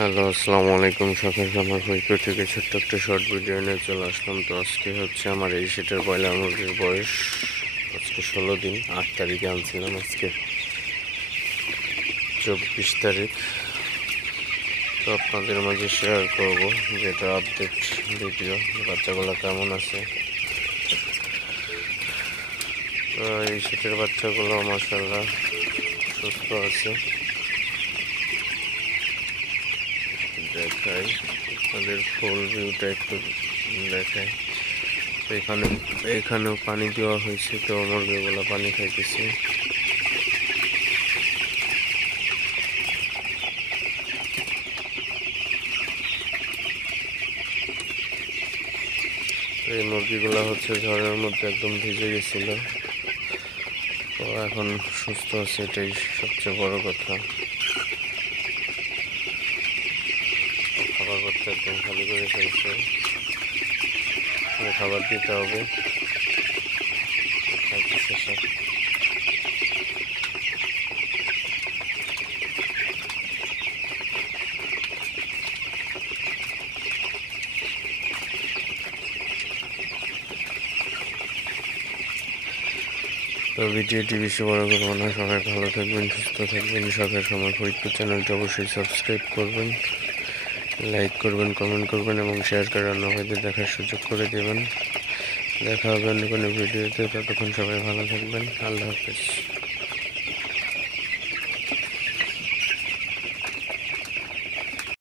Hello, আসসালামু আলাইকুম। সকাল আমার ফরিদপুর থেকে ছোট্ট একটা শর্ট ভিডিও নিয়ে চলে আসলাম। তো আজকে হচ্ছে আমার এই সেটের ব্রয়লার মুরগির বয়স আজকে 16 দিন। 8 তারিখে আনছিলাম, আজকে 24 তারিখ। তো আপনাদের মাঝে শেয়ার করব যেটা আপডেট ভিডিও, বাচ্চাগুলো কেমন আছে। তো এই সেটের বাচ্চাগুলো মাশাআল্লাহ সুস্থ আছে। দেখাই আপনাদের ফুল ভিউটা একটু দেখাই। এখানেও পানি দেওয়া হয়েছে, তো মুরগিগুলো পানি খাইতেছে। এই মুরগিগুলো হচ্ছে ঝড়ের মধ্যে একদম ভিজে গেছিল, তো এখন সুস্থ আছে, এটাই সবচেয়ে বড় কথা। খাবার পত্র একদম খালি করে ফেলছে, খাবার দিতে হবে। খাইতেছে সব। তো ভিডিওটি বেশি বড় করবো না, সবাই ভালো থাকবেন, সুস্থ থাকবেন। সকাল সময় ফরিদপুর চ্যানেলটি অবশ্যই সাবস্ক্রাইব করবেন, লাইক করবেন, কমেন্ট করবেন এবং শেয়ার করে অন্য ভাইদের দেখার সুযোগ করে দেবেন। দেখা হবে অন্য কোনো ভিডিওতে। ততক্ষণ সবাই ভালো থাকবেন। আল্লাহ হাফেজ।